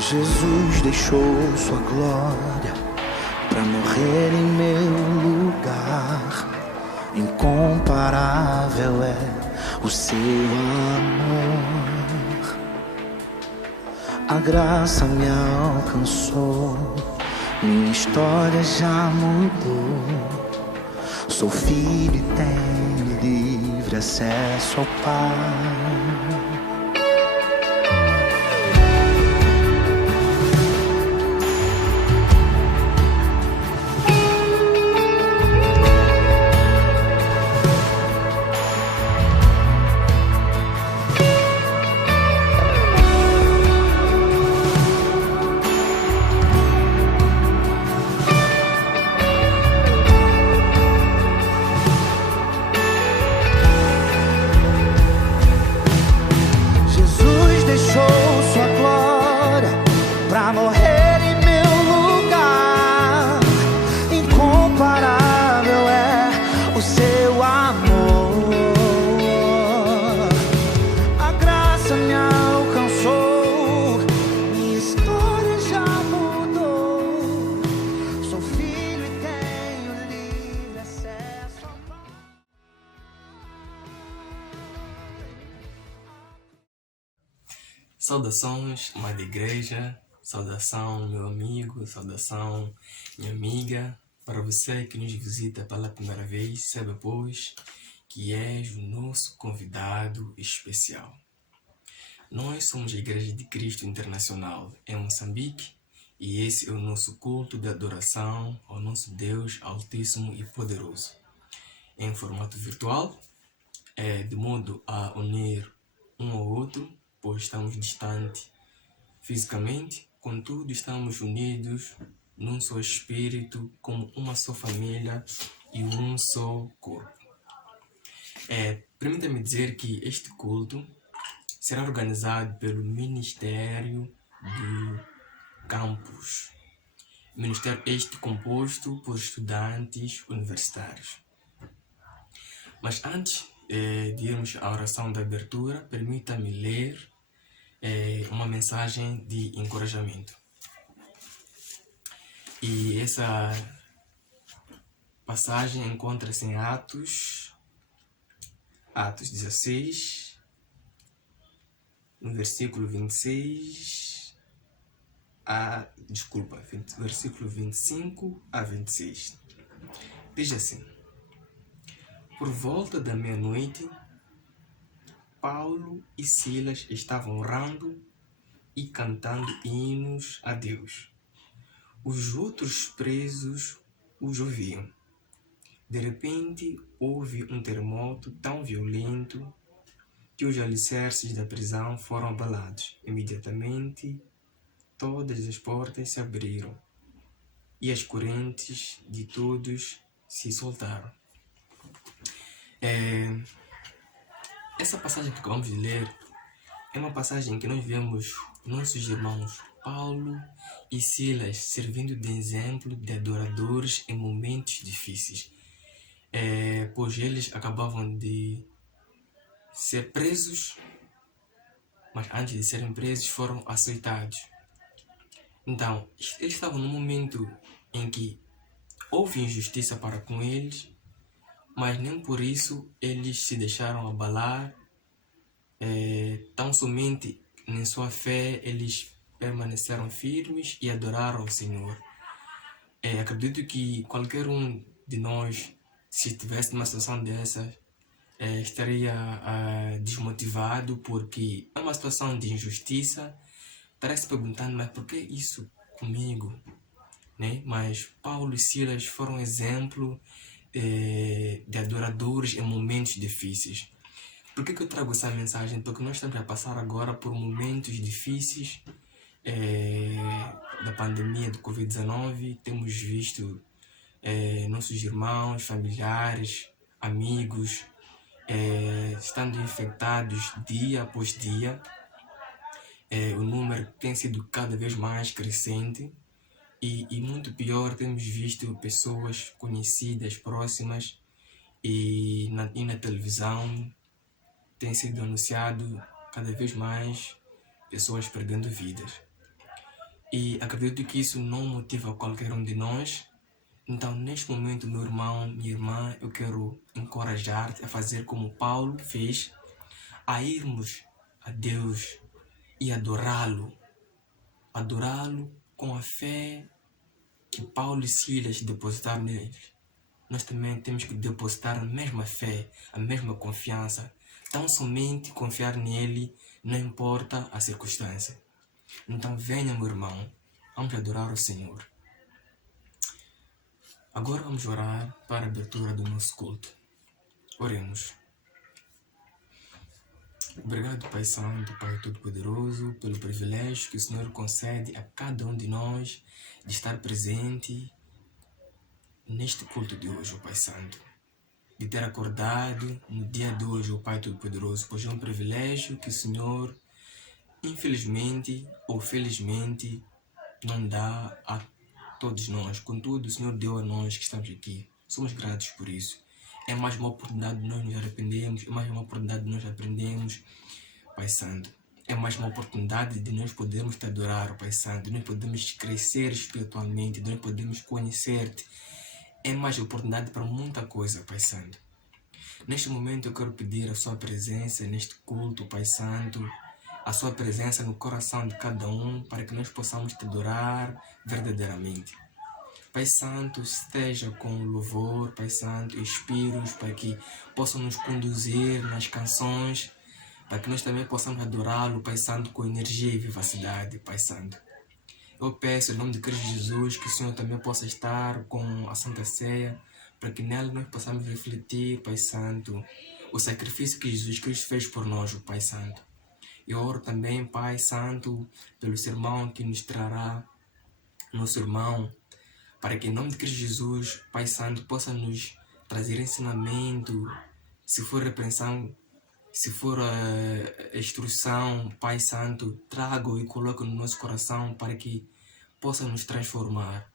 Jesus deixou sua glória para morrer em meu lugar. Incomparável é o seu amor. A graça me alcançou, minha história já mudou. Sou filho e tenho livre acesso ao Pai. Saudações, amada igreja, saudação, meu amigo, saudação, minha amiga. Para você que nos visita pela primeira vez, saiba, pois, que és o nosso convidado especial. Nós somos a Igreja de Cristo Internacional em Moçambique e esse é o nosso culto de adoração ao nosso Deus Altíssimo e Poderoso. Em formato virtual, de modo a unir um ao outro, pois estamos distantes fisicamente, contudo estamos unidos num só espírito, como uma só família e um só corpo. Permita-me dizer que este culto será organizado pelo Ministério do Campus. Ministério este composto por estudantes universitários. Mas antes de irmos à oração da abertura, permita-me ler uma mensagem de encorajamento. E essa passagem encontra-se em Atos 16, no versículo 26 versículo 25 a 26. Diz assim: por volta da meia-noite, Paulo e Silas estavam orando e cantando hinos a Deus. Os outros presos os ouviam. De repente, houve um terremoto tão violento que os alicerces da prisão foram abalados. Imediatamente, todas as portas se abriram e as correntes de todos se soltaram. Essa passagem que acabamos de ler é uma passagem em que nós vemos nossos irmãos Paulo e Silas servindo de exemplo de adoradores em momentos difíceis, pois eles acabavam de ser presos, mas antes de serem presos foram açoitados. Então, eles estavam num momento em que houve injustiça para com eles, mas nem por isso eles se deixaram abalar. Tão somente em sua fé eles permaneceram firmes e adoraram o Senhor. Acredito que qualquer um de nós, se estivesse numa situação dessa, estaria desmotivado, porque é uma situação de injustiça. Estaria se perguntando, mas por que isso comigo? Né? Mas Paulo e Silas foram exemplo de adoradores em momentos difíceis. Por que eu trago essa mensagem? Porque nós estamos a passar agora por momentos difíceis da pandemia do Covid-19. Temos visto nossos irmãos, familiares, amigos estando infectados dia após dia. O número tem sido cada vez mais crescente. E muito pior, temos visto pessoas conhecidas, próximas, e na televisão tem sido anunciado cada vez mais pessoas perdendo vidas. E acredito que isso não motiva qualquer um de nós. Então, neste momento, meu irmão, minha irmã, eu quero encorajar-te a fazer como Paulo fez, a irmos a Deus e adorá-lo. Adorá-lo com a fé que Paulo e Silas depositaram neles. Nós também temos que depositar a mesma fé, a mesma confiança. Tão somente confiar nele, não importa a circunstância. Então venha, meu irmão, vamos adorar o Senhor. Agora vamos orar para a abertura do nosso culto. Oremos. Obrigado, Pai Santo, Pai Todo-Poderoso, pelo privilégio que o Senhor concede a cada um de nós de estar presente neste culto de hoje, Pai Santo. De ter acordado no dia de hoje, Pai Todo-Poderoso, pois é um privilégio que o Senhor, infelizmente ou felizmente, não dá a todos nós. Contudo, o Senhor deu a nós que estamos aqui. Somos gratos por isso. É mais uma oportunidade de nós nos arrependermos, é mais uma oportunidade de nós aprendermos, Pai Santo. É mais uma oportunidade de nós podermos te adorar, Pai Santo, de nós podermos crescer espiritualmente, de nós podermos conhecer-te. É mais oportunidade para muita coisa, Pai Santo. Neste momento eu quero pedir a sua presença neste culto, Pai Santo, a sua presença no coração de cada um, para que nós possamos te adorar verdadeiramente. Pai Santo, esteja com louvor, Pai Santo, inspire-os para que possam nos conduzir nas canções, para que nós também possamos adorá-lo, Pai Santo, com energia e vivacidade, Pai Santo. Eu peço, em nome de Cristo Jesus, que o Senhor também possa estar com a Santa Ceia, para que nela nós possamos refletir, Pai Santo, o sacrifício que Jesus Cristo fez por nós, Pai Santo. Eu oro também, Pai Santo, pelo sermão que nos trará nosso irmão, para que em nome de Cristo Jesus, Pai Santo, possa nos trazer ensinamento, se for repreensão, se for instrução, Pai Santo, traga-o e coloque no nosso coração para que possa nos transformar.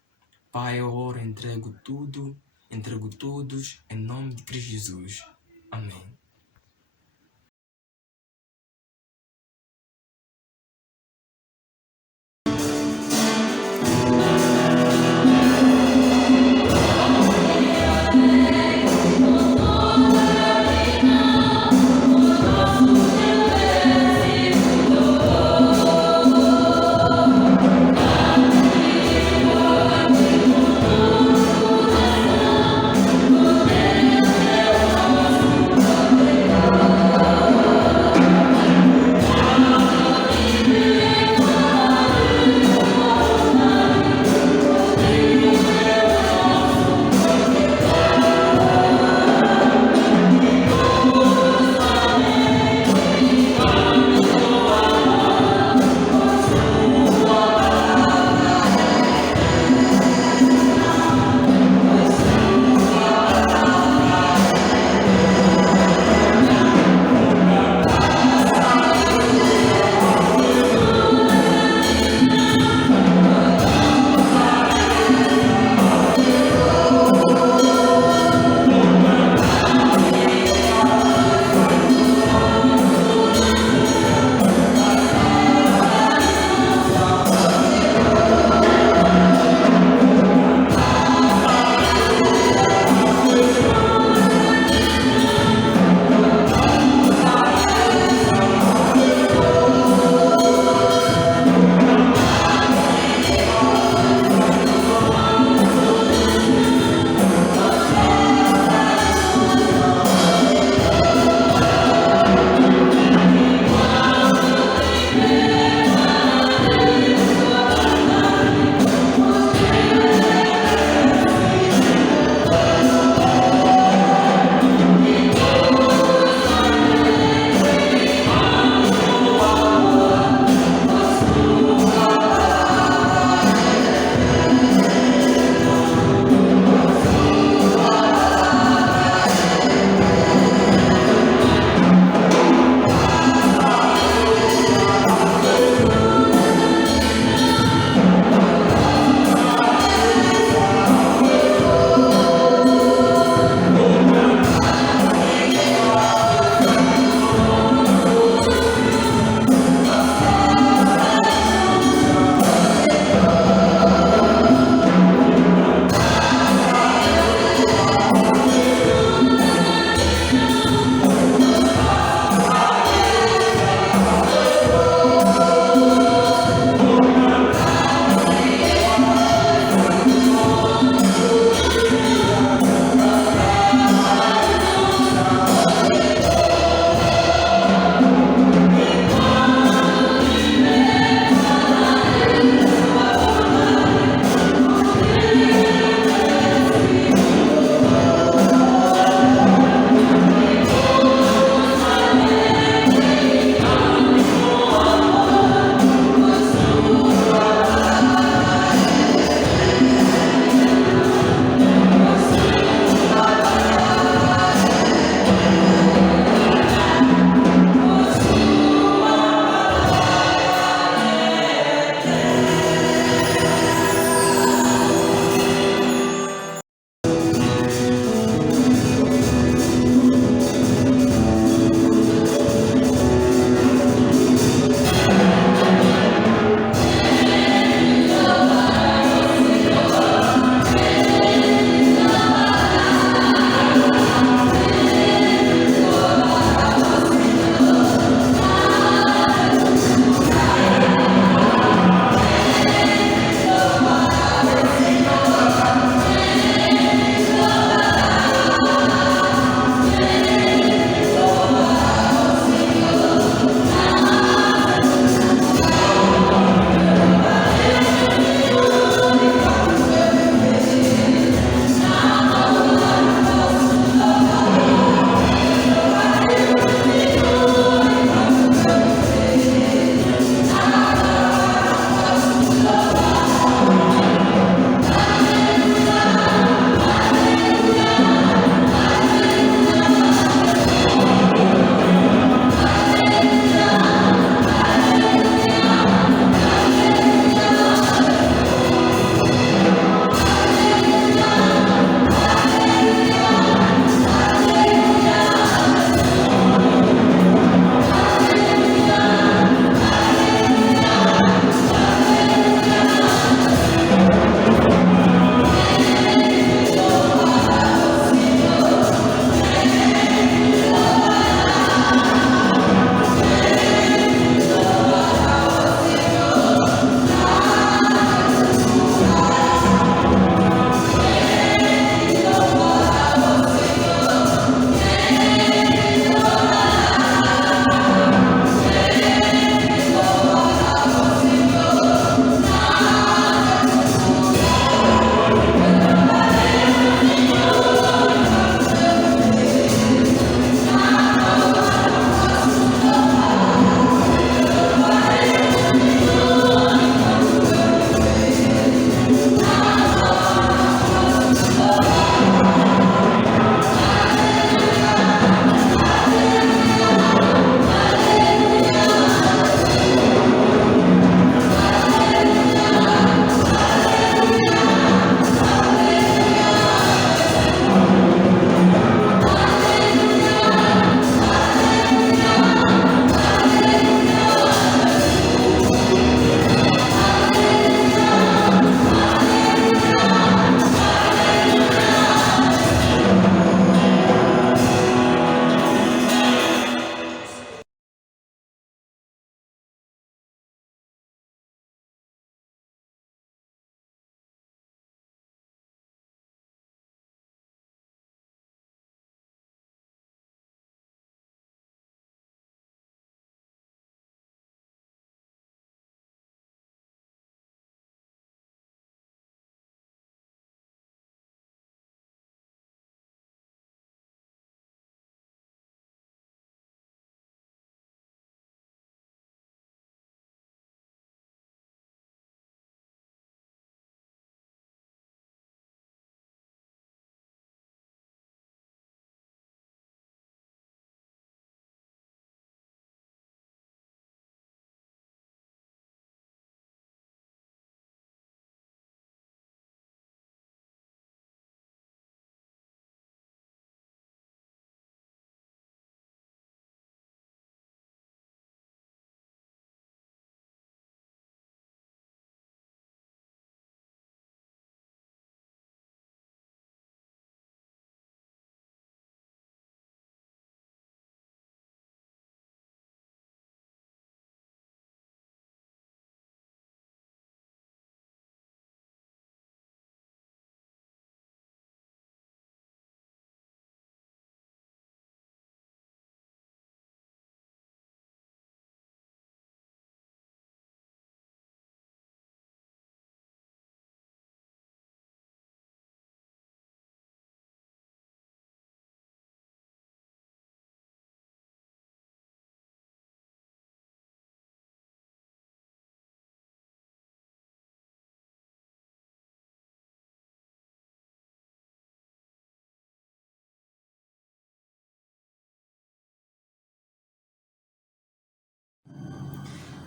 Pai, eu oro, entrego tudo, entrego todos, em nome de Cristo Jesus. Amém.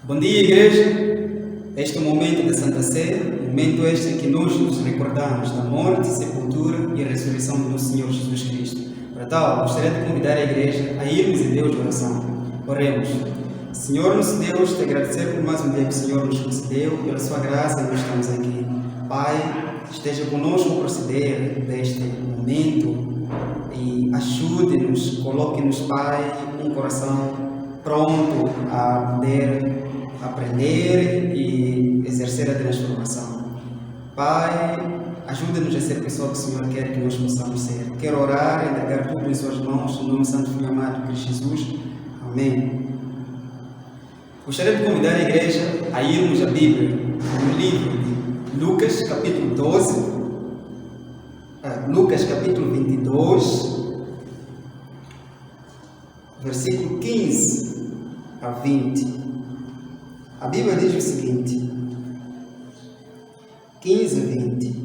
Bom dia, igreja. Este é o momento da Santa Sé, momento este em que nós nos recordamos da morte, sepultura e a ressurreição do nosso Senhor Jesus Cristo. Para tal, gostaria de convidar a igreja a irmos em Deus de oração. Oremos. Senhor nosso Deus, te agradecer por mais um dia que o Senhor nos concedeu, pela sua graça nós estamos aqui. Pai, esteja conosco no proceder deste momento e ajude-nos, coloque-nos, Pai, um coração pronto a poder aprender e exercer a transformação. Pai, ajuda-nos a ser a pessoa que o Senhor quer que nós possamos ser. Quero orar e entregar tudo em suas mãos, no nome santo Filho amado de Jesus. Amém. Gostaria de convidar a igreja a irmos à Bíblia, no livro de Lucas, capítulo 12, Lucas, capítulo 22, versículo 15 a 20. A Bíblia diz o seguinte, 15: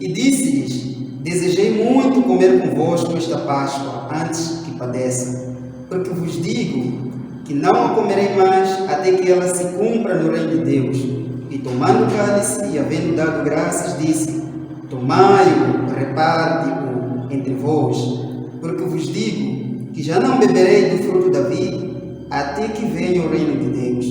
E disse-lhes: Desejei muito comer convosco esta Páscoa antes que padeça, porque vos digo que não a comerei mais até que ela se cumpra no reino de Deus. E tomando o cálice e havendo dado graças, disse: Tomai-o, reparte-o entre vós, porque vos digo que já não beberei do fruto da vida até que venha o reino de Deus.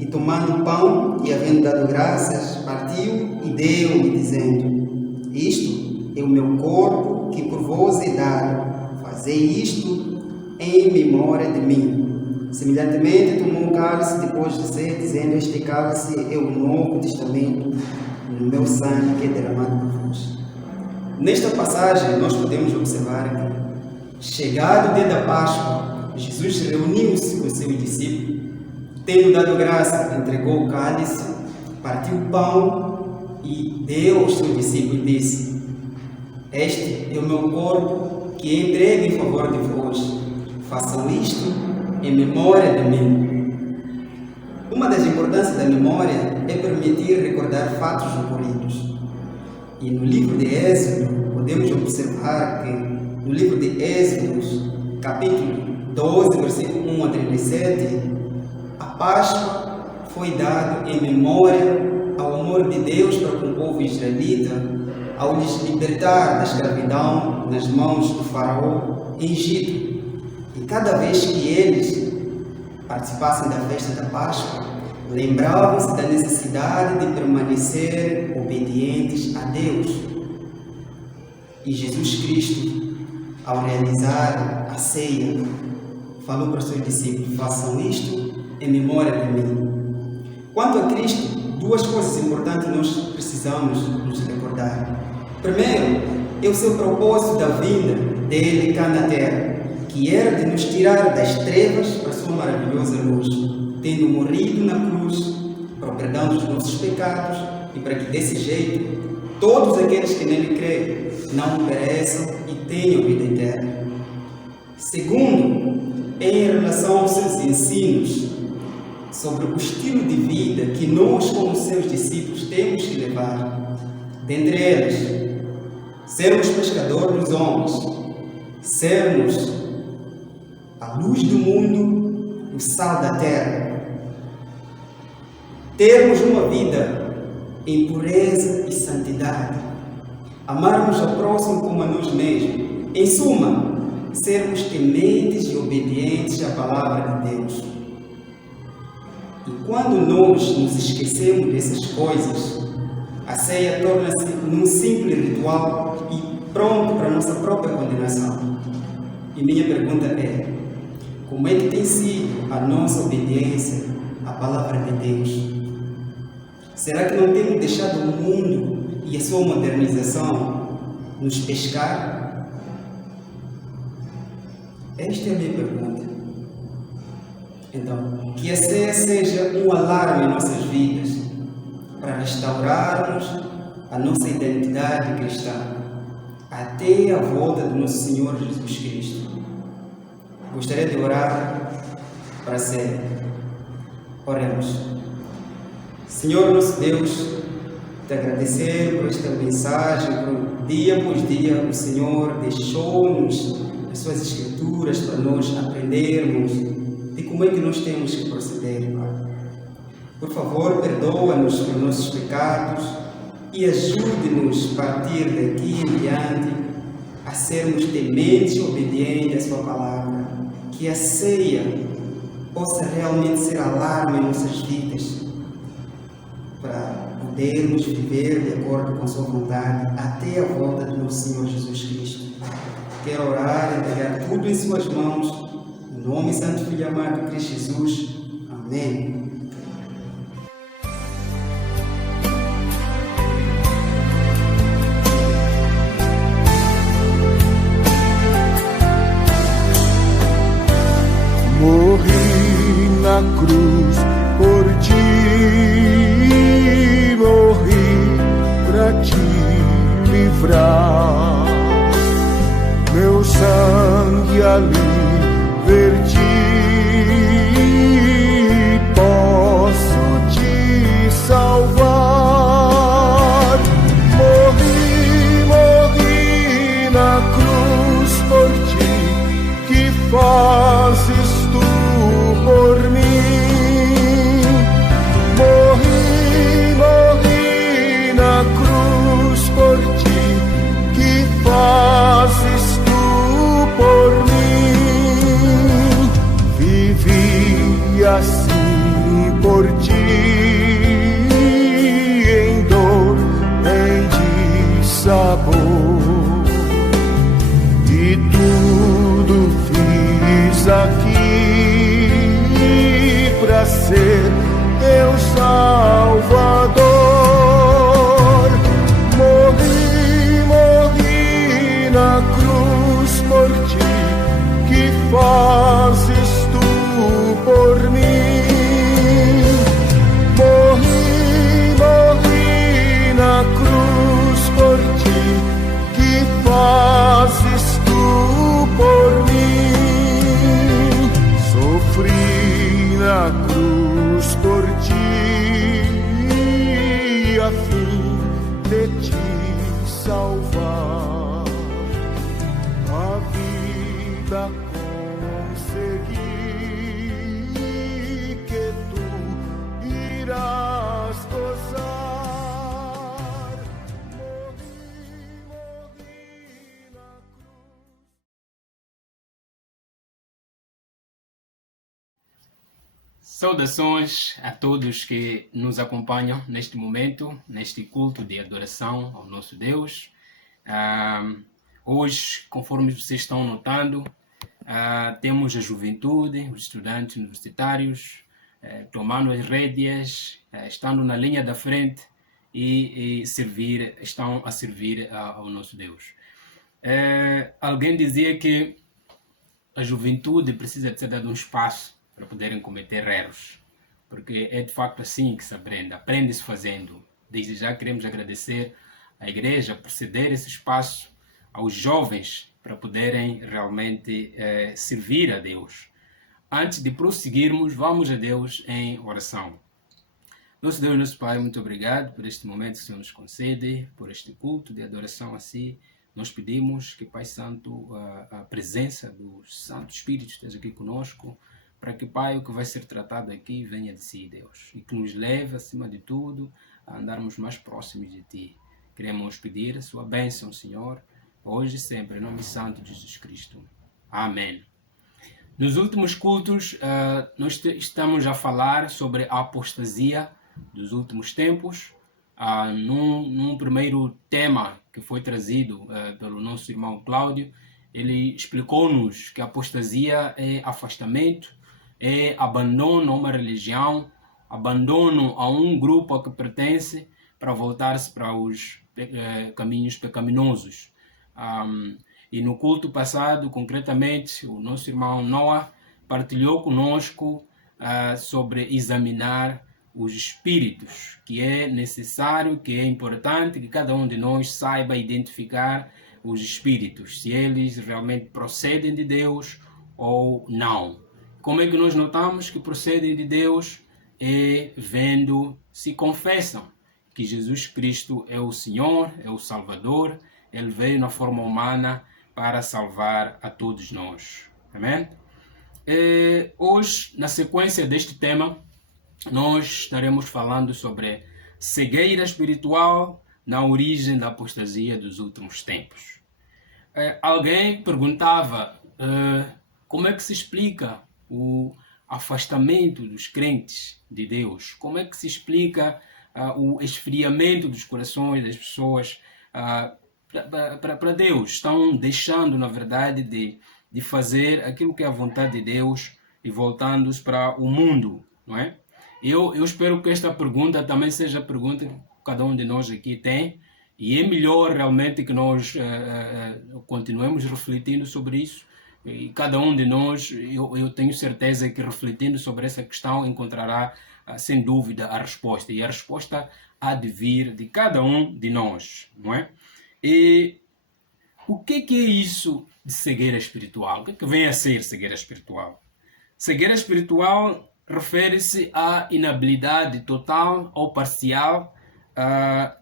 E tomando o pão e havendo dado graças, partiu e deu-lhe, dizendo: Isto é o meu corpo que por vós é dado, fazei isto em memória de mim. Semelhantemente, tomou o cálice depois de ser, dizendo: Este cálice é o novo testamento no meu sangue que é derramado por vós. Nesta passagem, nós podemos observar que, chegado o dia da Páscoa, Jesus reuniu-se com seus discípulos, tendo dado graça, entregou o cálice, partiu o pão e deu aos seus discípulos e disse: Este é o meu corpo que é entregue em favor de vós. Façam isto em memória de mim. Uma das importâncias da memória é permitir recordar fatos ocorridos. E no livro de Êxodo, podemos observar que no livro de Êxodo, capítulo 12, versículo 1 a 37, a Páscoa foi dada em memória ao amor de Deus para com o povo israelita, ao lhes libertar da escravidão nas mãos do faraó em Egito. E cada vez que eles participassem da festa da Páscoa, lembravam-se da necessidade de permanecer obedientes a Deus. E Jesus Cristo, ao realizar a ceia, falou para os seus discípulos: Façam isto em memória de mim. Quanto a Cristo, duas coisas importantes nós precisamos nos recordar. Primeiro, é o seu propósito da vinda dele cá na terra, que era de nos tirar das trevas para a sua maravilhosa luz, tendo morrido na cruz para o perdão dos nossos pecados e para que desse jeito todos aqueles que nele creem não pereçam e tenham vida eterna. Segundo, em relação aos seus ensinos sobre o estilo de vida que nós, como seus discípulos, temos que levar. Dentre eles, sermos pescadores dos homens, sermos a luz do mundo, o sal da terra, termos uma vida em pureza e santidade, amarmos ao próximo como a nós mesmos. Em suma, sermos tementes e obedientes à palavra de Deus. E quando nós nos esquecemos dessas coisas, a ceia torna-se num simples ritual e pronto para a nossa própria condenação. E minha pergunta é: como é que tem sido a nossa obediência à palavra de Deus? Será que não temos deixado o mundo e a sua modernização nos pescar? Esta é a minha pergunta. Então, que a ceia seja um alarme em nossas vidas para restaurarmos a nossa identidade cristã até a volta do nosso Senhor Jesus Cristo. Gostaria de orar para a ceia. Oremos. Senhor nosso Deus, te agradecer por esta mensagem, por dia após dia o Senhor deixou-nos as suas escrituras para nós aprendermos de como é que nós temos que proceder, Pai. Por favor, perdoa-nos por nossos pecados e ajude-nos a partir daqui em diante a sermos tementes e obedientes à Sua palavra. Que a ceia possa realmente ser alarme em nossas vidas, para podermos viver de acordo com Sua vontade até a volta do nosso Senhor Jesus Cristo. Quero orar e entregar tudo em Suas mãos, em nome santo Filho e amado de Cristo Jesus. Amém. Morri na cruz por ti, morri pra te livrar. Meu sangue ali verti, posso te salvar. Morri na cruz por ti, que fazes por mim. Morri na cruz por ti, que fazes tu por mim. Vivi assim por ti, em dor, em dissabor, e tudo fiz aqui para ser teu Salvador. Morri na cruz por ti, que fazes tu por mim. Morri na cruz por ti, que fazes tu por mim. Sofri na cruz por ti, a fim de te salvar. A vida consegui, que tu irás gozar. Morri na cruz. Saudações a todos que nos acompanham neste momento, neste culto de adoração ao nosso Deus. Hoje, conforme vocês estão notando, temos a juventude, os estudantes universitários, tomando as rédeas, estando na linha da frente e estão a servir ao nosso Deus. Alguém dizia que a juventude precisa de ser dado um espaço para poderem cometer erros, porque é de facto assim que se aprende, aprende-se fazendo. Desde já queremos agradecer à igreja por ceder esse espaço aos jovens para poderem realmente servir a Deus. Antes de prosseguirmos, vamos a Deus em oração. Nosso Deus, nosso Pai, muito obrigado por este momento que o Senhor nos concede, por este culto de adoração a Si. Nós pedimos que, Pai Santo, a presença do Santo Espírito esteja aqui conosco, para que, Pai, o que vai ser tratado aqui venha de Si, Deus, e que nos leve, acima de tudo, a andarmos mais próximos de Ti. Queremos pedir a Sua bênção, Senhor, hoje e sempre, em nome santo de Jesus Cristo. Amém. Nos últimos cultos, nós estamos a falar sobre a apostasia dos últimos tempos. Num primeiro tema que foi trazido pelo nosso irmão Cláudio, ele explicou-nos que a apostasia é afastamento, é abandono a uma religião, abandono a um grupo a que pertence para voltar-se para os caminhos pecaminosos. E no culto passado, concretamente, o nosso irmão Noah partilhou conosco sobre examinar os espíritos, que é necessário, que é importante que cada um de nós saiba identificar os espíritos, se eles realmente procedem de Deus ou não. Como é que nós notamos que procedem de Deus? É vendo se confessam que Jesus Cristo é o Senhor, é o Salvador, Ele veio na forma humana para salvar a todos nós. Amém? Hoje, na sequência deste tema, nós estaremos falando sobre cegueira espiritual na origem da apostasia dos últimos tempos. Alguém perguntava como é que se explica o afastamento dos crentes de Deus, como é que se explica o esfriamento dos corações das pessoas para Deus. Estão deixando, na verdade, de fazer aquilo que é a vontade de Deus e voltando-se para o mundo, não é? Eu espero que esta pergunta também seja a pergunta que cada um de nós aqui tem, e é melhor realmente que nós continuemos refletindo sobre isso, e cada um de nós, eu tenho certeza que refletindo sobre essa questão encontrará sem dúvida a resposta, e a resposta há de vir de cada um de nós, não é? E o que é isso de cegueira espiritual? O que é que vem a ser cegueira espiritual? Cegueira espiritual refere-se à inabilidade total ou parcial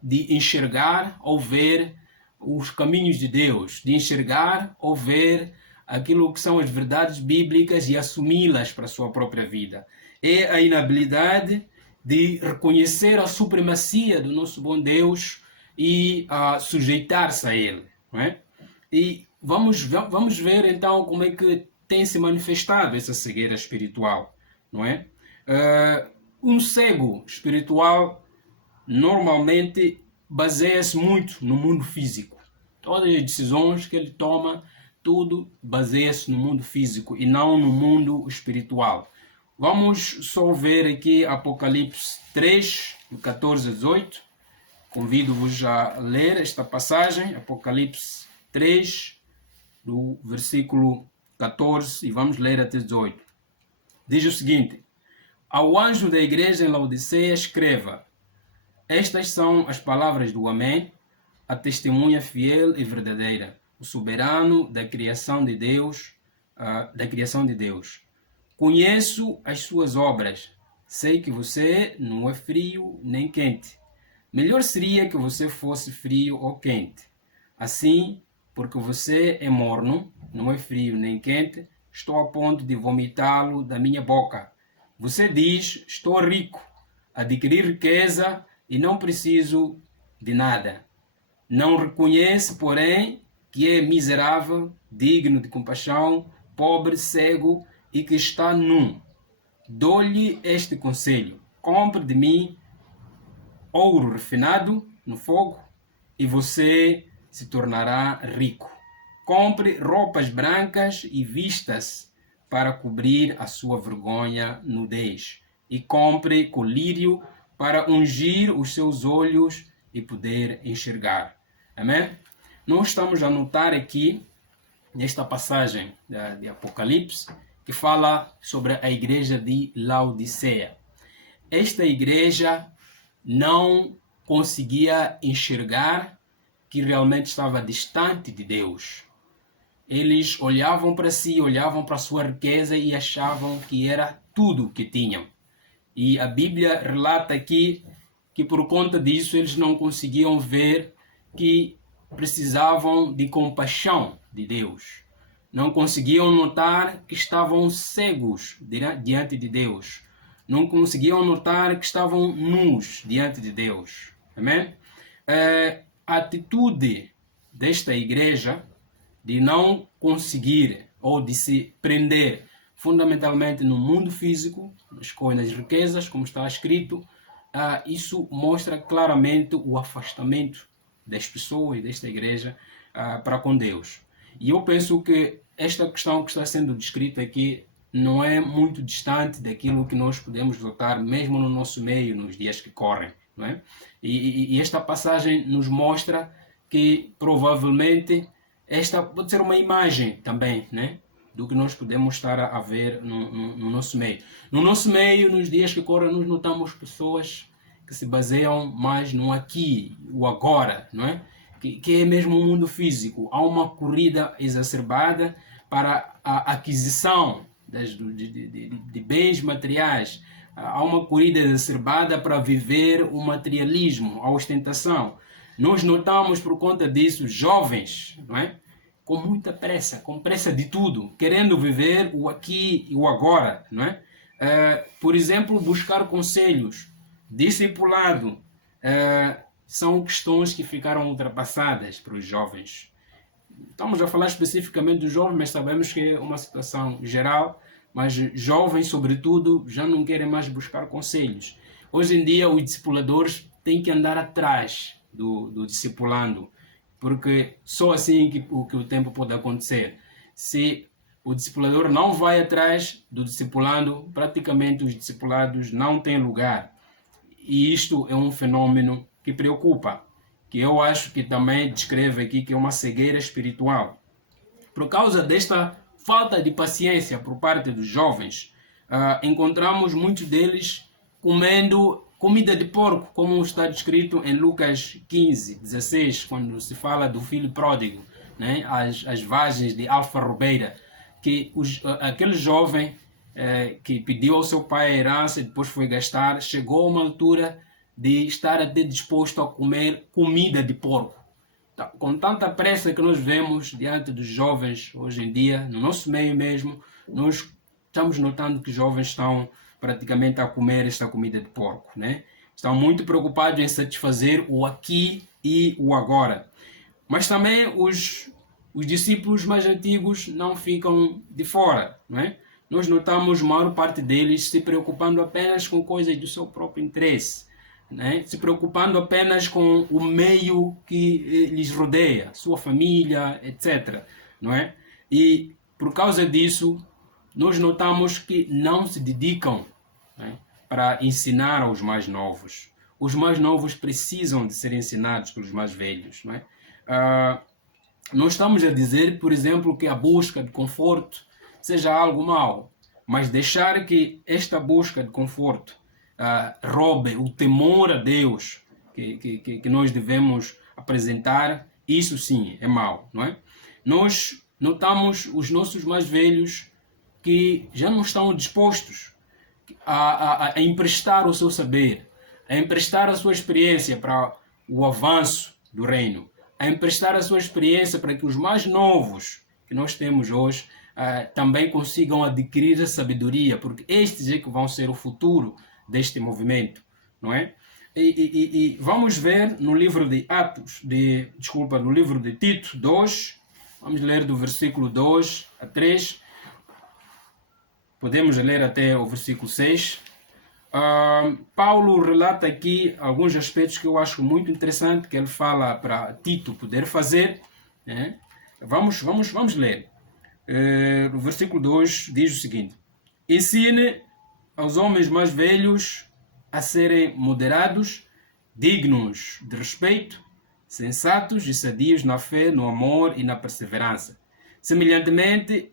de enxergar ou ver os caminhos de Deus, de enxergar ou ver aquilo que são as verdades bíblicas e assumi-las para a sua própria vida. É a inabilidade de reconhecer a supremacia do nosso bom Deus e sujeitar-se a Ele, não é? E vamos ver então como é que tem se manifestado essa cegueira espiritual, não é? Um cego espiritual normalmente baseia-se muito no mundo físico. Todas as decisões que ele toma, tudo baseia-se no mundo físico e não no mundo espiritual. Vamos só ver aqui Apocalipse 3, do 14 a 18. Convido-vos a ler esta passagem, Apocalipse 3, do versículo 14, e vamos ler até 18. Diz o seguinte: ao anjo da igreja em Laodiceia escreva: estas são as palavras do Amém, a testemunha fiel e verdadeira, o soberano da criação de Deus, Conheço as suas obras, sei que você não é frio nem quente. Melhor seria que você fosse frio ou quente. Assim, porque você é morno, não é frio nem quente, estou a ponto de vomitá-lo da minha boca. Você diz: estou rico, adquiri riqueza e não preciso de nada. Não reconhece, porém, que é miserável, digno de compaixão, pobre, cego e que está nu. Dou-lhe este conselho: compre de mim ouro refinado no fogo e você se tornará rico. Compre roupas brancas e vista-se para cobrir a sua vergonha, nudez. E compre colírio para ungir os seus olhos e poder enxergar. Amém? Nós estamos a notar aqui, nesta passagem de Apocalipse, que fala sobre a igreja de Laodiceia. Esta igreja não conseguia enxergar que realmente estava distante de Deus. Eles olhavam para si, olhavam para a sua riqueza e achavam que era tudo o que tinham. E a Bíblia relata aqui que por conta disso eles não conseguiam ver que precisavam de compaixão de Deus. Não conseguiam notar que estavam cegos diante de Deus. Não conseguiam notar que estavam nus diante de Deus. Amém? A atitude desta igreja de não conseguir ou de se prender fundamentalmente no mundo físico, nas riquezas, como está escrito, isso mostra claramente o afastamento das pessoas desta igreja para com Deus. E eu penso que esta questão que está sendo descrita aqui não é muito distante daquilo que nós podemos notar mesmo no nosso meio nos dias que correm, não é? E esta passagem nos mostra que provavelmente esta pode ser uma imagem também, né, do que nós podemos estar a ver no nosso meio. No nosso meio, nos dias que correm, nós notamos pessoas que se baseiam mais no aqui, o agora, não é? Que é mesmo o mundo físico. Há uma corrida exacerbada para a aquisição de bens materiais. Há uma corrida exacerbada para viver o materialismo, a ostentação. Nós notamos por conta disso jovens, não é, com muita pressa, com pressa de tudo, querendo viver o aqui e o agora, não é? Por exemplo, buscar conselhos, discipulado, são questões que ficaram ultrapassadas para os jovens. Estamos a falar especificamente dos jovens, mas sabemos que é uma situação geral, mas jovens, sobretudo, já não querem mais buscar conselhos. Hoje em dia, os discipuladores têm que andar atrás do discipulando, porque só assim que o tempo pode acontecer. Se o discipulador não vai atrás do discipulando, praticamente os discipulados não têm lugar. E isto é um fenômeno que preocupa, que eu acho que também descreve aqui que é uma cegueira espiritual. Por causa desta falta de paciência por parte dos jovens, encontramos muitos deles comendo comida de porco, como está descrito em Lucas 15, 16, quando se fala do filho pródigo, né? As vagens de alfarrobeira, que aquele jovem que pediu ao seu pai a herança e depois foi gastar, chegou a uma altura de estar até disposto a comer comida de porco. Então, com tanta pressa que nós vemos diante dos jovens hoje em dia, no nosso meio mesmo, nós estamos notando que os jovens estão praticamente a comer esta comida de porco, né? Estão muito preocupados em satisfazer o aqui e o agora. Mas também os discípulos mais antigos não ficam de fora, né? Nós notamos a maior parte deles se preocupando apenas com coisas do seu próprio interesse, né? Se preocupando apenas com o meio que lhes rodeia, sua família, etc. Não é? E por causa disso, nós notamos que não se dedicam, né, para ensinar aos mais novos. Os mais novos precisam de ser ensinados pelos mais velhos. Não é? Não estamos a dizer, por exemplo, que a busca de conforto seja algo mau, mas deixar que esta busca de conforto roube o temor a Deus que nós devemos apresentar, isso sim é mau, não é? Nós notamos os nossos mais velhos que já não estão dispostos a emprestar o seu saber, a emprestar a sua experiência para o avanço do reino, a emprestar a sua experiência para que os mais novos que nós temos hoje também consigam adquirir a sabedoria, porque estes é que vão ser o futuro deste movimento, não é? E vamos ver no livro de no livro de Tito 2, vamos ler do versículo 2 a 3, podemos ler até o versículo 6. Paulo relata aqui alguns aspectos que eu acho muito interessante, que ele fala para Tito poder fazer, né? Vamos ler. O versículo 2 diz o seguinte: ensine aos homens mais velhos a serem moderados, dignos de respeito, sensatos e sadios na fé, no amor e na perseverança. Semelhantemente,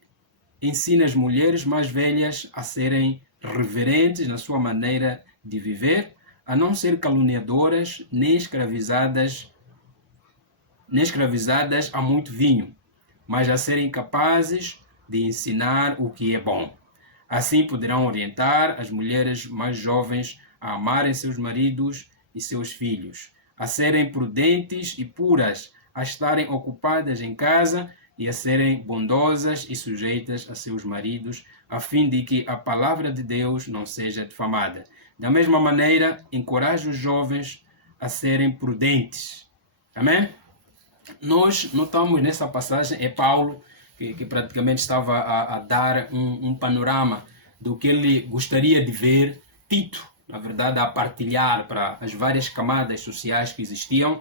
ensina as mulheres mais velhas a serem reverentes na sua maneira de viver, a não ser caluniadoras nem escravizadas a muito vinho, mas a serem capazes de ensinar o que é bom. Assim poderão orientar as mulheres mais jovens a amarem seus maridos e seus filhos, a serem prudentes e puras, a estarem ocupadas em casa e a serem bondosas e sujeitas a seus maridos, a fim de que a palavra de Deus não seja difamada. Da mesma maneira, encoraje os jovens a serem prudentes. Amém? Nós notamos nessa passagem, é Paulo que praticamente estava a dar um panorama do que ele gostaria de ver Tito, na verdade, a partilhar para as várias camadas sociais que existiam,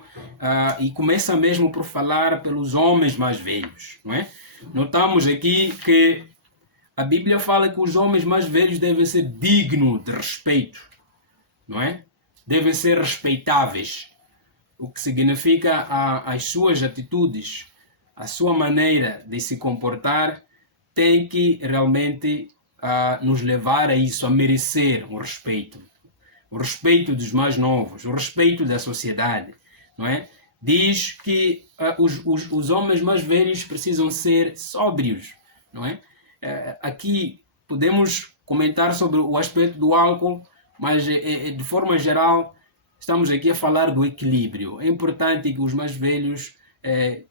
e começa mesmo por falar pelos homens mais velhos, não é? Notamos aqui que a Bíblia fala que os homens mais velhos devem ser dignos de respeito, não é? Devem ser respeitáveis, o que significa as suas atitudes, a sua maneira de se comportar tem que realmente nos levar a isso, a merecer o respeito dos mais novos, o respeito da sociedade, não é? Diz que os homens mais velhos precisam ser sóbrios, não é? Aqui podemos comentar sobre o aspecto do álcool, mas de forma geral estamos aqui a falar do equilíbrio. É importante que os mais velhos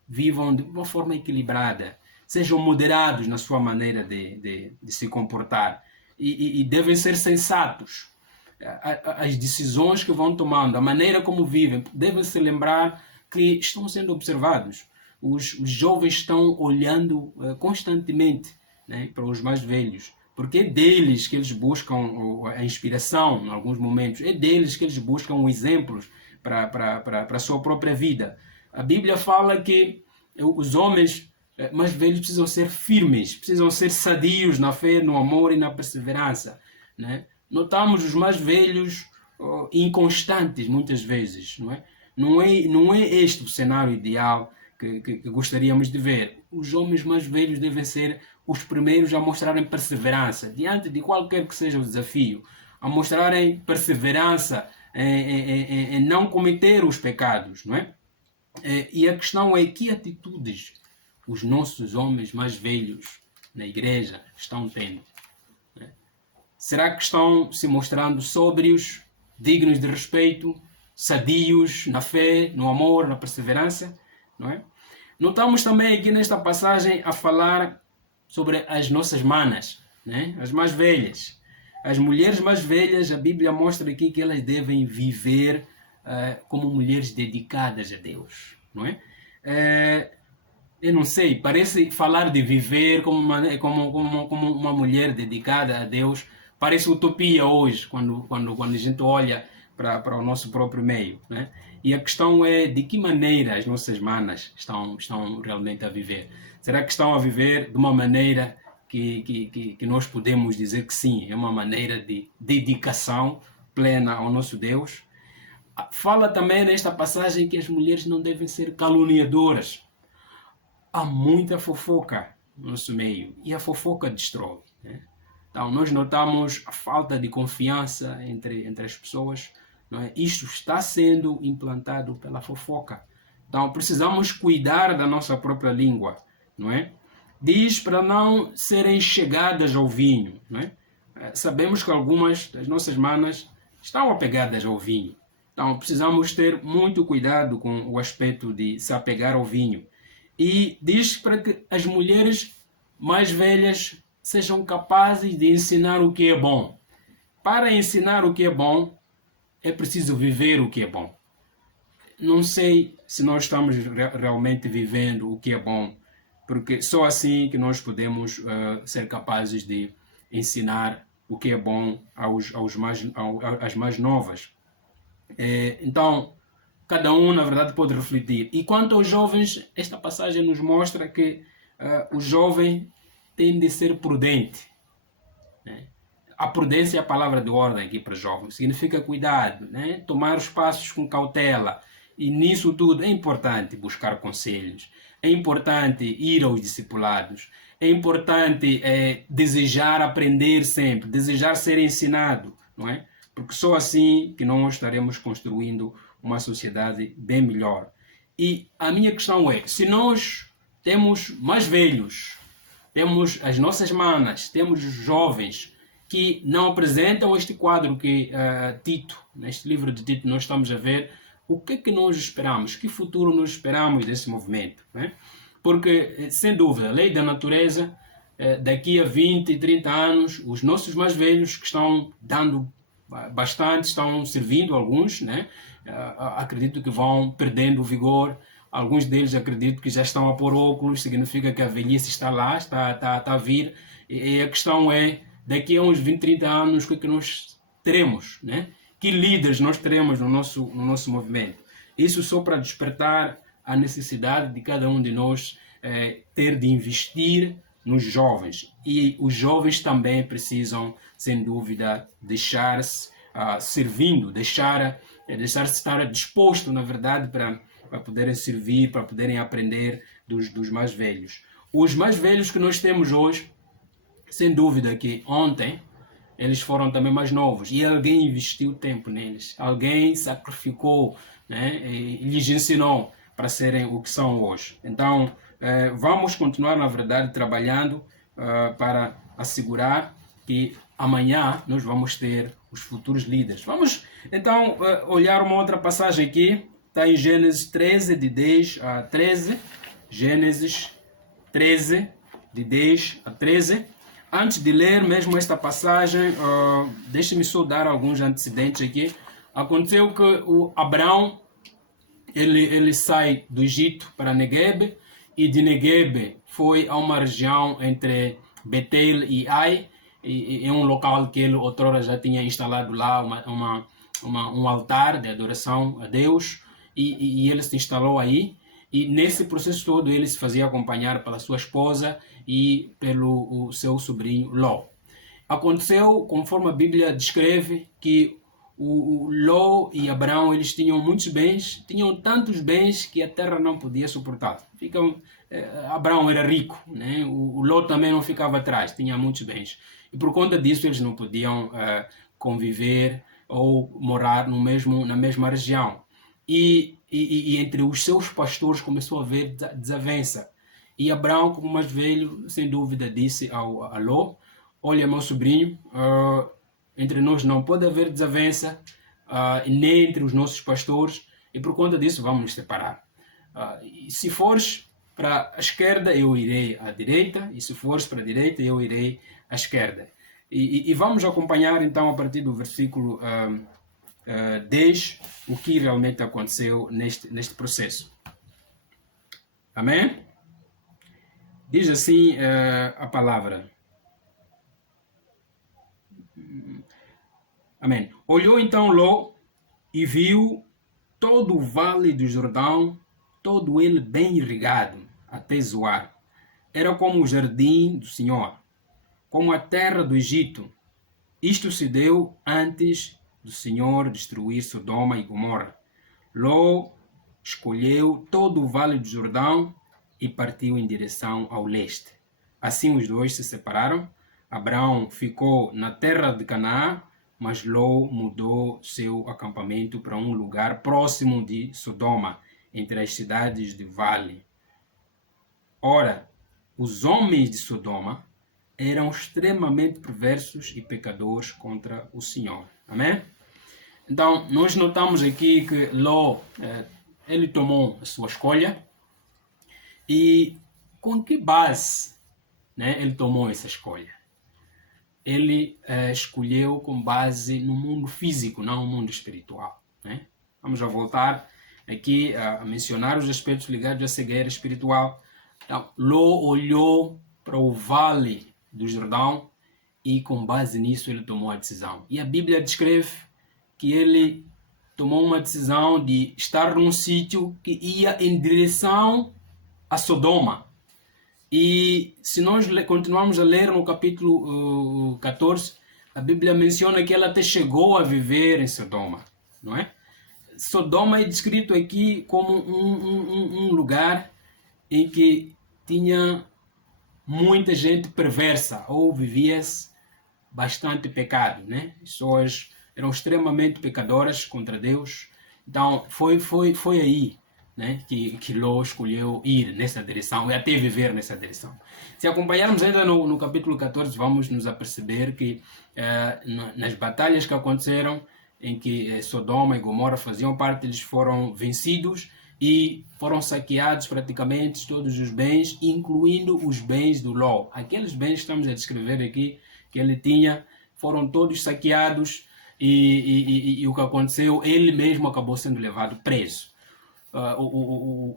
vivam de uma forma equilibrada, sejam moderados na sua maneira de se comportar e devem ser sensatos. As decisões que vão tomando, a maneira como vivem, devem se lembrar que estão sendo observados. Os jovens estão olhando constantemente, né, para os mais velhos, porque é deles que eles buscam a inspiração em alguns momentos, é deles que eles buscam exemplos para a sua própria vida. A Bíblia fala que os homens mais velhos precisam ser firmes, precisam ser sadios na fé, no amor e na perseverança, né? Notamos os mais velhos inconstantes muitas vezes, não é? Não é este o cenário ideal que gostaríamos de ver. Os homens mais velhos devem ser os primeiros a mostrarem perseverança diante de qualquer que seja o desafio, a mostrarem perseverança em não cometer os pecados, não é? E a questão é que atitudes os nossos homens mais velhos na igreja estão tendo. Será que estão se mostrando sóbrios, dignos de respeito, sadios na fé, no amor, na perseverança? Não é? Notamos também aqui nesta passagem a falar sobre as nossas manas, né? As mais velhas. As mulheres mais velhas, a Bíblia mostra aqui que elas devem viver como mulheres dedicadas a Deus. Não é? Eu não sei, parece falar de viver como uma mulher dedicada a Deus. Parece utopia hoje, quando a gente olha para o nosso próprio meio, né? E a questão é de que maneira as nossas manas estão realmente a viver. Será que estão a viver de uma maneira que nós podemos dizer que sim, é uma maneira de dedicação plena ao nosso Deus? Fala também nesta passagem que as mulheres não devem ser caluniadoras. Há muita fofoca no nosso meio e a fofoca destrói, né? Então, nós notamos a falta de confiança entre as pessoas, não é? Isto está sendo implantado pela fofoca. Então, precisamos cuidar da nossa própria língua, não é? Diz para não serem chegadas ao vinho, não é? Sabemos que algumas das nossas manas estão apegadas ao vinho. Então, precisamos ter muito cuidado com o aspecto de se apegar ao vinho. E diz para que as mulheres mais velhas sejam capazes de ensinar o que é bom. Para ensinar o que é bom, é preciso viver o que é bom. Não sei se nós estamos realmente vivendo o que é bom, porque só assim que nós podemos ser capazes de ensinar o que é bom às mais novas. Então, cada um, na verdade, pode refletir. E quanto aos jovens, esta passagem nos mostra que o jovem tem de ser prudente. Né? A prudência é a palavra de ordem aqui para jovens. Significa cuidado, né? Tomar os passos com cautela. E nisso tudo é importante buscar conselhos. É importante ir aos discipulados. É importante desejar aprender sempre, desejar ser ensinado, não é? Porque só assim que nós estaremos construindo uma sociedade bem melhor. E a minha questão é, se nós temos mais velhos, temos as nossas manas, temos os jovens que não apresentam este quadro que Tito, neste livro de Tito nós estamos a ver, o que é que nós esperamos? Que futuro nós esperamos desse movimento? Né? Porque, sem dúvida, a lei da natureza, daqui a 20, 30 anos, os nossos mais velhos que estão dando bastante, estão servindo alguns, né? Acredito que vão perdendo o vigor. Alguns deles acredito que já estão a pôr óculos, significa que a velhice está lá, está a vir. E a questão é, daqui a uns 20, 30 anos, o que é que nós teremos, né? Que líderes nós teremos no nosso movimento? Isso só para despertar a necessidade de cada um de nós ter de investir nos jovens. E os jovens também precisam, sem dúvida, deixar-se servindo, deixar-se estar disposto, na verdade, para poderem servir, para poderem aprender dos mais velhos. Os mais velhos que nós temos hoje, sem dúvida que ontem eles foram também mais novos e alguém investiu tempo neles, alguém sacrificou, né, e lhes ensinou para serem o que são hoje. Então, vamos continuar, na verdade, trabalhando para assegurar que amanhã nós vamos ter os futuros líderes. Vamos, então, olhar uma outra passagem aqui, está em Gênesis 13, de 10 a 13. Gênesis 13, de 10 a 13. Antes de ler mesmo esta passagem, deixe-me só dar alguns antecedentes aqui. Aconteceu que o Abraão ele sai do Egito para Negueb, e de Negueb foi a uma região entre Betel e Ai, em um local que ele outrora já tinha instalado lá um altar de adoração a Deus, e ele se instalou aí. E nesse processo todo ele se fazia acompanhar pela sua esposa e pelo seu sobrinho Ló. Aconteceu, conforme a Bíblia descreve, que o Ló e Abraão eles tinham muitos bens, tinham tantos bens que a terra não podia suportar. Abraão era rico, né? O Ló também não ficava atrás, tinha muitos bens. E por conta disso eles não podiam conviver ou morar na mesma região. E entre os seus pastores começou a haver desavença. E Abraão, como mais velho, sem dúvida disse a Ló: olha, meu sobrinho, entre nós não pode haver desavença, nem entre os nossos pastores, e por conta disso vamos nos separar. E se fores para a esquerda, eu irei à direita, e se fores para a direita, eu irei à esquerda. E vamos acompanhar então a partir do versículo 10 o que realmente aconteceu neste processo. Amém? Diz assim a palavra. Amém. Olhou então Ló e viu todo o vale do Jordão, todo ele bem irrigado, até Zoar. Era como o jardim do Senhor, como a terra do Egito. Isto se deu antes do Senhor destruir Sodoma e Gomorra. Ló escolheu todo o vale do Jordão e partiu em direção ao leste. Assim os dois se separaram. Abraão ficou na terra de Canaã, mas Ló mudou seu acampamento para um lugar próximo de Sodoma, entre as cidades de vale. Ora, os homens de Sodoma eram extremamente perversos e pecadores contra o Senhor. Amém? Então, nós notamos aqui que Ló, ele tomou a sua escolha. E com que base, né, ele tomou essa escolha? Ele escolheu com base no mundo físico, não no mundo espiritual. Né? Vamos voltar aqui a mencionar os aspectos ligados à cegueira espiritual. Então, Ló olhou para o vale do Jordão e com base nisso ele tomou a decisão. E a Bíblia descreve que ele tomou uma decisão de estar num sítio que ia em direção a Sodoma. E se nós continuarmos a ler no capítulo 14, a Bíblia menciona que ela até chegou a viver em Sodoma, não é? Sodoma é descrito aqui como um lugar em que tinha muita gente perversa, ou vivia-se bastante pecado, né? As pessoas eram extremamente pecadoras contra Deus. Então foi aí, né, que Ló escolheu ir nessa direção e até viver nessa direção. Se acompanharmos ainda no capítulo 14, vamos nos aperceber que nas batalhas que aconteceram, em que Sodoma e Gomorra faziam parte, eles foram vencidos e foram saqueados praticamente todos os bens, incluindo os bens do Ló. Aqueles bens que estamos a descrever aqui, que ele tinha, foram todos saqueados e o que aconteceu, ele mesmo acabou sendo levado preso.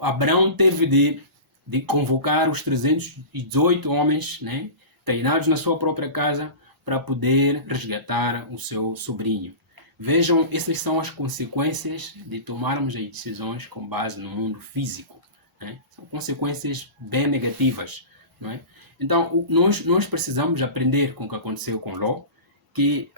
Abraão teve de convocar os 318 homens, né, treinados na sua própria casa, para poder resgatar o seu sobrinho. Vejam, essas são as consequências de tomarmos as decisões com base no mundo físico. Né? São consequências bem negativas. Não é? Então, nós precisamos aprender com o que aconteceu com Ló, que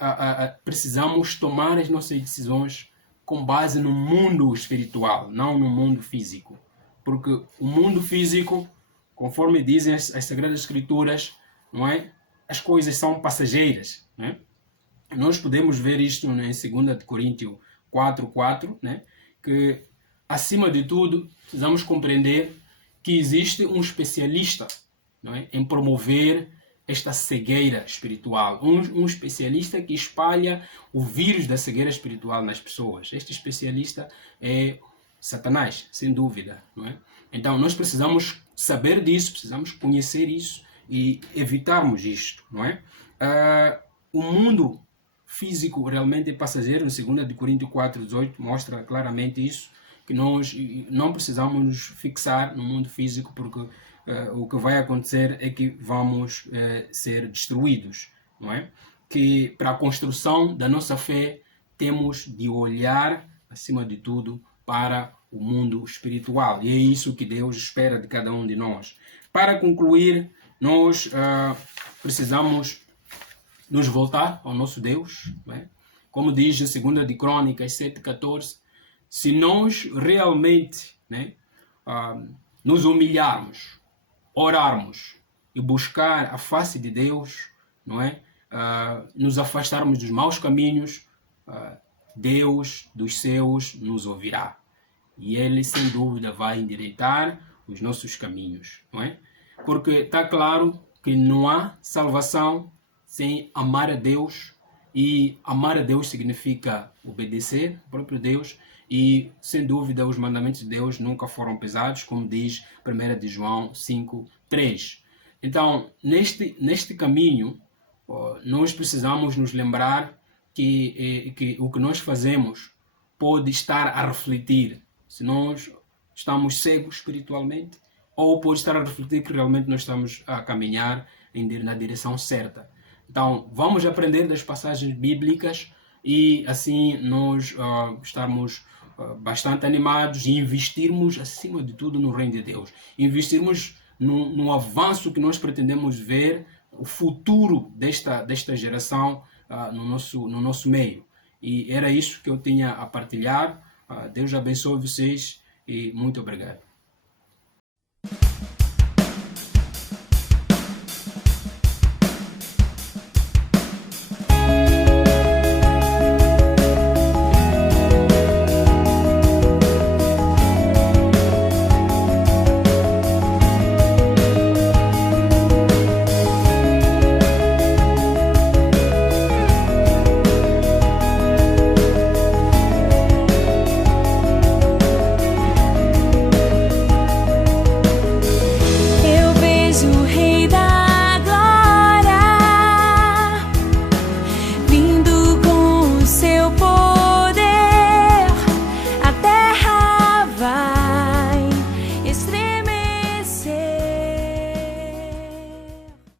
precisamos tomar as nossas decisões com base no mundo espiritual, não no mundo físico. Porque o mundo físico, conforme dizem as Sagradas Escrituras, não é? As coisas são passageiras. Não é? Nós podemos ver isto, né, em 2 Coríntios 4:4, né, que, acima de tudo, precisamos compreender que existe um especialista, não é, em promover esta cegueira espiritual. Um especialista que espalha o vírus da cegueira espiritual nas pessoas. Este especialista é Satanás, sem dúvida, não é? Então nós precisamos saber disso, precisamos conhecer isso e evitarmos isto, não é? O mundo físico realmente é passageiro. Em 2 Coríntios 4:18 mostra claramente isso, que nós não precisamos nos fixar no mundo físico, porque o que vai acontecer é que vamos ser destruídos, não é? Que para a construção da nossa fé temos de olhar, acima de tudo, para o mundo espiritual. E é isso que Deus espera de cada um de nós. Para concluir, nós precisamos nos voltar ao nosso Deus, não é? Como diz a 2 de Crônicas 7:14, se nós realmente, né, nos humilharmos, orarmos e buscar a face de Deus, não é? Nos afastarmos dos maus caminhos, Deus dos céus nos ouvirá. E Ele, sem dúvida, vai endireitar os nossos caminhos, não é? Porque está claro que não há salvação sem amar a Deus, e amar a Deus significa obedecer ao próprio Deus, e sem dúvida os mandamentos de Deus nunca foram pesados, como diz 1 de João 5:3. Então, neste caminho, nós precisamos nos lembrar que o que nós fazemos pode estar a refletir se nós estamos cegos espiritualmente, ou pode estar a refletir que realmente nós estamos a caminhar na direção certa. Então, vamos aprender das passagens bíblicas e assim nós estarmos bastante animados e investirmos, acima de tudo, no reino de Deus. Investirmos no avanço que nós pretendemos ver, o futuro desta geração no nosso meio. E era isso que eu tinha a partilhar. Deus abençoe vocês e muito obrigado.